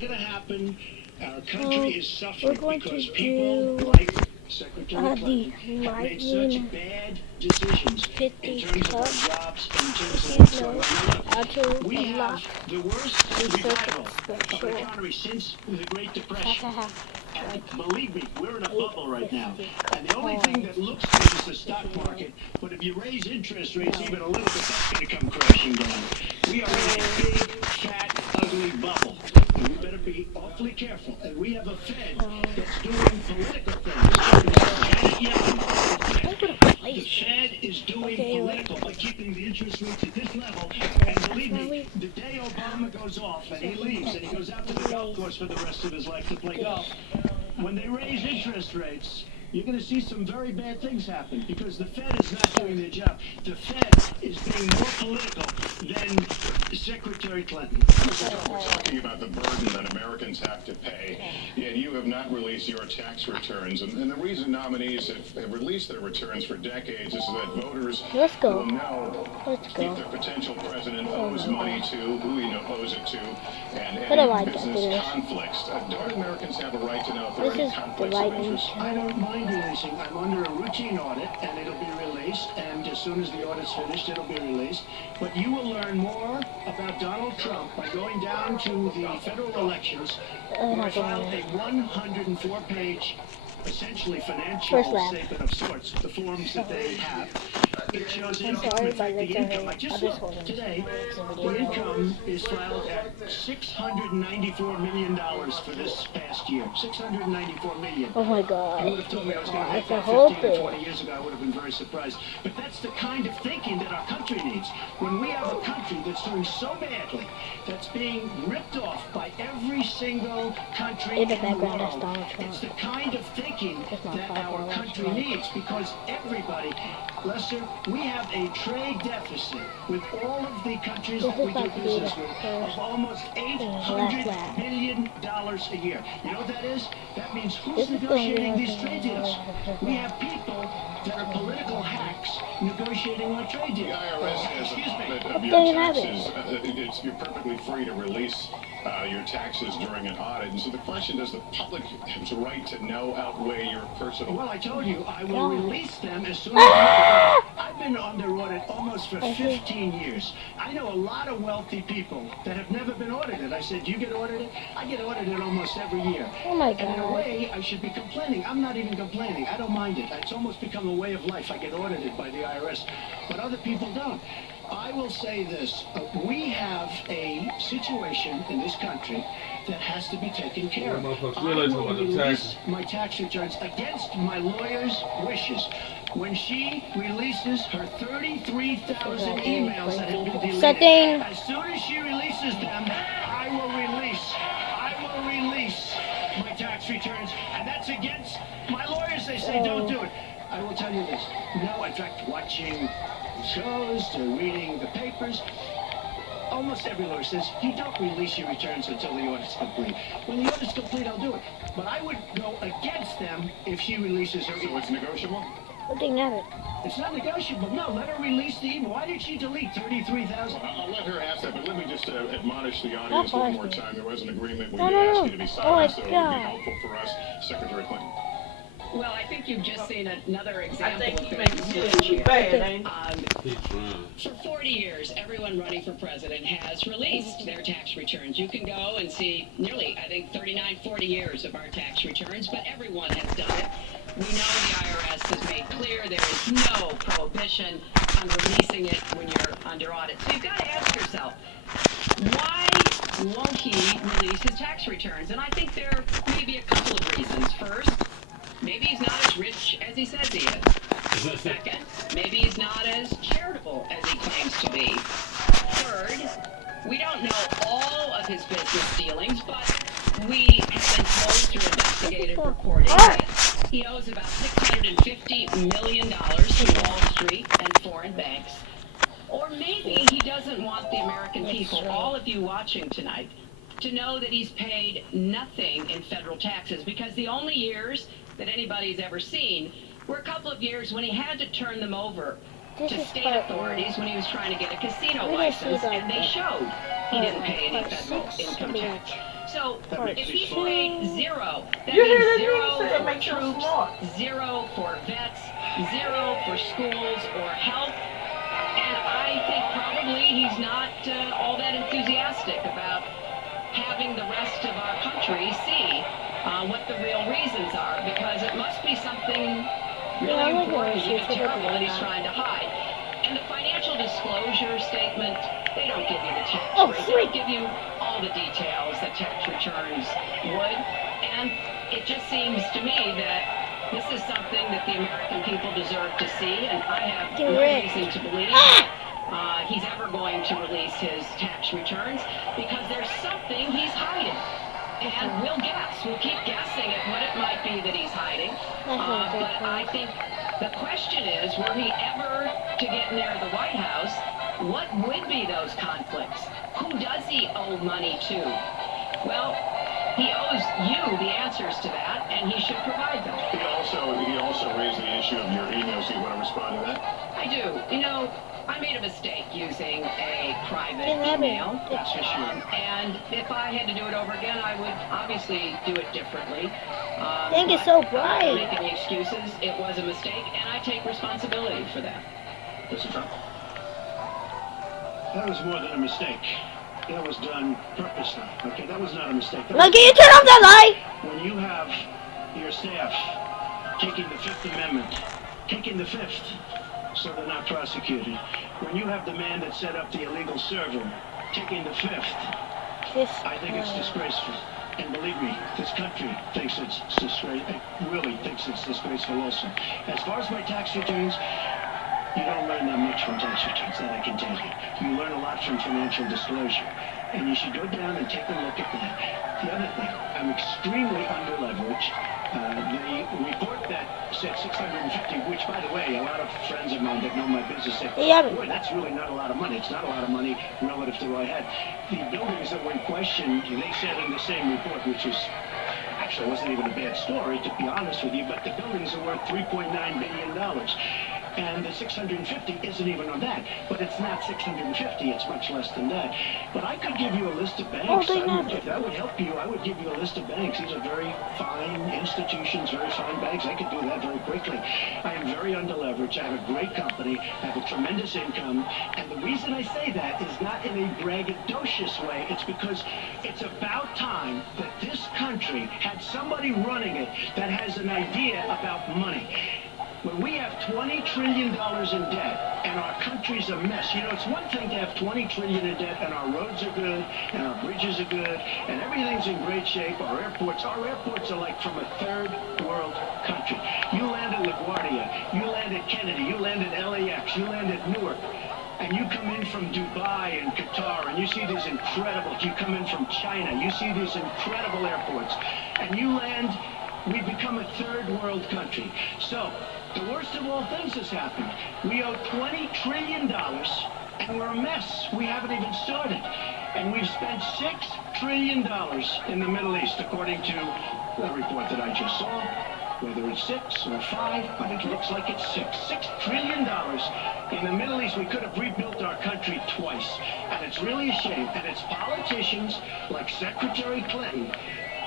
going to happen. Our country is we're suffering going because to people do like Secretary Clinton the have made such bad decisions in 50 terms of our cups. jobs, in terms If of you what's know going on. how to We have unlock the worst the revival circuit of our economy since the Great Depression. And believe me, we're in a bubble right now. And the only thing that looks good is the stock market. But if you raise interest rates even a little bit, that's going to come crashing down. We are in a big, fat, ugly bubble. And we better be awfully careful. And we have a Fed that's doing political things. Janet Yellen, the Fed is doing political by keeping the interest rates at this level. And believe me, the day Obama goes off and he leaves and he goes out to the golf course for the rest of his life to play golf, when they raise interest rates, you're going to see some very bad things happen because the Fed is not doing their job. The Fed is being more political than Secretary Clinton. Mr. Trump, we're talking about the burden that Americans have to pay, yet you have not released your tax returns. And the reason nominees have released their returns for decades is that voters will know if their potential president owes money to, who he owes it to, and any business conflicts. Don't Americans have a right to know if there are any conflicts of interest? I don't mind releasing. I'm under a routine audit, and it'll be released. And as soon as the audit's finished, it'll be released. But you will learn more about Donald Trump by going down to the federal elections, where I filed a 104-page, essentially financial statement of sorts, the forms that they have. It shows income, in fact, the income. I just looked today, the income is filed at $694 million for this past year. $694 million. Oh my God. You would have told me I was going to make that 15 or 20 years ago. I would have been very surprised. But that's the kind of thinking that our country needs. When we have a country that's doing so badly, that's being ripped off by every single country in the world, it's the kind of thinking that our country needs, because everybody, Lester, we have a trade deficit with all of the countries that we do business with of almost $800 billion a year. You know what that is? That means who's negotiating these trade deals? We have people that are political hacks negotiating our trade deals. The IRS has Excuse me. your taxes. You're perfectly free to release your taxes during an audit. And so the question, does the public have the right to know outweigh your personal? Well, I told you, I will release them as soon as I can. I've been under audit almost for 15 years. I know a lot of wealthy people that have never been audited. I said, do you get audited? I get audited almost every year. Oh my God. And in a way, I should be complaining. I'm not even complaining. I don't mind it. It's almost become a way of life. I get audited by the IRS, but other people don't. I will say this. We have a situation in this country that has to be taken care of. I will release my tax returns against my lawyer's wishes. When she releases her 33,000 emails that have been deleted, as soon as she releases them, I will release my tax returns, and that's against my lawyers. They say don't do it. I will tell you this. No, in fact, watching shows, reading the papers, almost every lawyer says you don't release your returns until the audit's complete. When the audit's complete, I'll do it. But I would go against them if she releases her email. So it's negotiable? Looking at it. It's not negotiable. No, let her release the email. Why did she delete 33,000? I'll let her ask that, but let me just admonish the audience one more time. There was an agreement we No, did no, ask no. you to be Oh silent, my so it would be God. helpful for us, Secretary Clinton. Well, I think you've just seen another example of for 40 years, everyone running for president has released their tax returns. You can go and see nearly, I think, 39, 40 years of our tax returns, but everyone has done it. We know the IRS has made clear there is no prohibition on releasing it when you're under audit. So you've got to ask yourself, why won't he release his tax returns? And I think there may be a couple of reasons. First, maybe he's not as rich as he says he is. Second, maybe he's not as charitable as he claims to be. Third, we don't know all of his business dealings, but we have been told through investigative reporting that he owes about $650 million to Wall Street and foreign banks. Or maybe he doesn't want the American people, all of you watching tonight, to know that he's paid nothing in federal taxes, because the only years that anybody's ever seen were a couple of years when he had to turn them over to state authorities when he was trying to get a casino license, and they showed he didn't pay any federal income tax. So That makes if me he's smart. paid zero, that You hear means that zero nigga say it for makes you troops, smart. zero for vets, zero for schools or health. And I think probably he's not all that enthusiastic about having the rest of our country see what the real reasons are, because it must be something really important, even terrible, that he's trying to hide. And the financial disclosure statement, they don't give you the tax rate. They don't give you all the details that tax returns would. And it just seems to me that this is something that the American people deserve to see, and I have no reason to believe that he's ever going to release his tax returns, because there's something he's hiding. And we'll guess. We'll keep guessing at what it might be that he's hiding. But I think the question is, were he ever to get near the White House, what would be those conflicts? Who does he owe money to? Well, he owes you the answers to that, and he should provide them. He also raised the issue of your emails. Do you want to respond to that? I do. You know, I made a mistake using a private email. That's for sure. And if I had to do it over again, I would obviously do it differently. Dang, it's so I'm not bright. making any excuses. It was a mistake, and I take responsibility for that. Mr. Trump? That was more than a mistake. That was done purposely. Okay, that was not a mistake. That Like, was- can you turn off that light? When you have your staff taking the Fifth Amendment, taking the Fifth, so they're not prosecuted. When you have the man that set up the illegal server taking the Fifth, I think it's disgraceful. And believe me, this country thinks it's disgraceful. It really thinks it's disgraceful also. As far as my tax returns, you don't learn that much from tax returns, that I can tell you. You learn a lot from financial disclosure. And you should go down and take a look at that. The other thing, I'm extremely under-leveraged. The report that said 650, which, by the way, a lot of friends of mine that know my business say, boy, that's really not a lot of money. It's not a lot of money relative to what I had. The buildings that were in question, they said in the same report, which is actually wasn't even a bad story, to be honest with you, but the buildings are worth $3.9 billion. And the 650 isn't even on that. But it's not 650, it's much less than that. But I could give you a list of banks. If that would help you, I would give you a list of banks. These are very fine institutions, very fine banks. I could do that very quickly. I am very underleveraged. I have a great company. I have a tremendous income. And the reason I say that is not in a braggadocious way. It's because it's about time that this country had somebody running it that has an idea about money. When we have $20 trillion in debt and our country's a mess, you know, it's one thing to have $20 trillion in debt and our roads are good and our bridges are good and everything's in great shape. Our airports are like from a third world country. You land at LaGuardia, you land at Kennedy, you land at LAX, you land at Newark. And you come in from Dubai and Qatar, and you see these incredible, you come in from China, you see these incredible airports, and you land, we become a third world country. So, the worst of all things has happened. We owe $20 trillion, and we're a mess. We haven't even started. And we've spent $6 trillion in the Middle East, according to the report that I just saw. Whether it's 6 or 5, but it looks like it's 6. $6 trillion in the Middle East. We could have rebuilt our country twice. And it's really a shame. And it's politicians like Secretary Clinton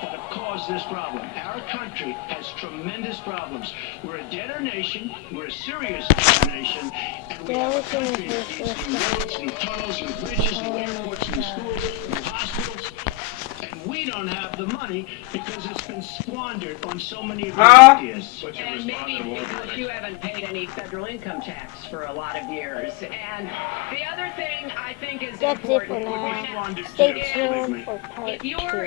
that have caused this problem. Our country has tremendous problems. We're a debtor nation. We're a serious debtor nation. And we have a country that needs new roads, new tunnels, new bridges, new airports, new schools, new hospitals. And we don't have the money because it's been squandered on so many of these ideas. And maybe because you haven't paid any federal income tax for a lot of years. And the other thing I think is That's it for important. now. Squandered Stay too, tuned believe me. for part If you're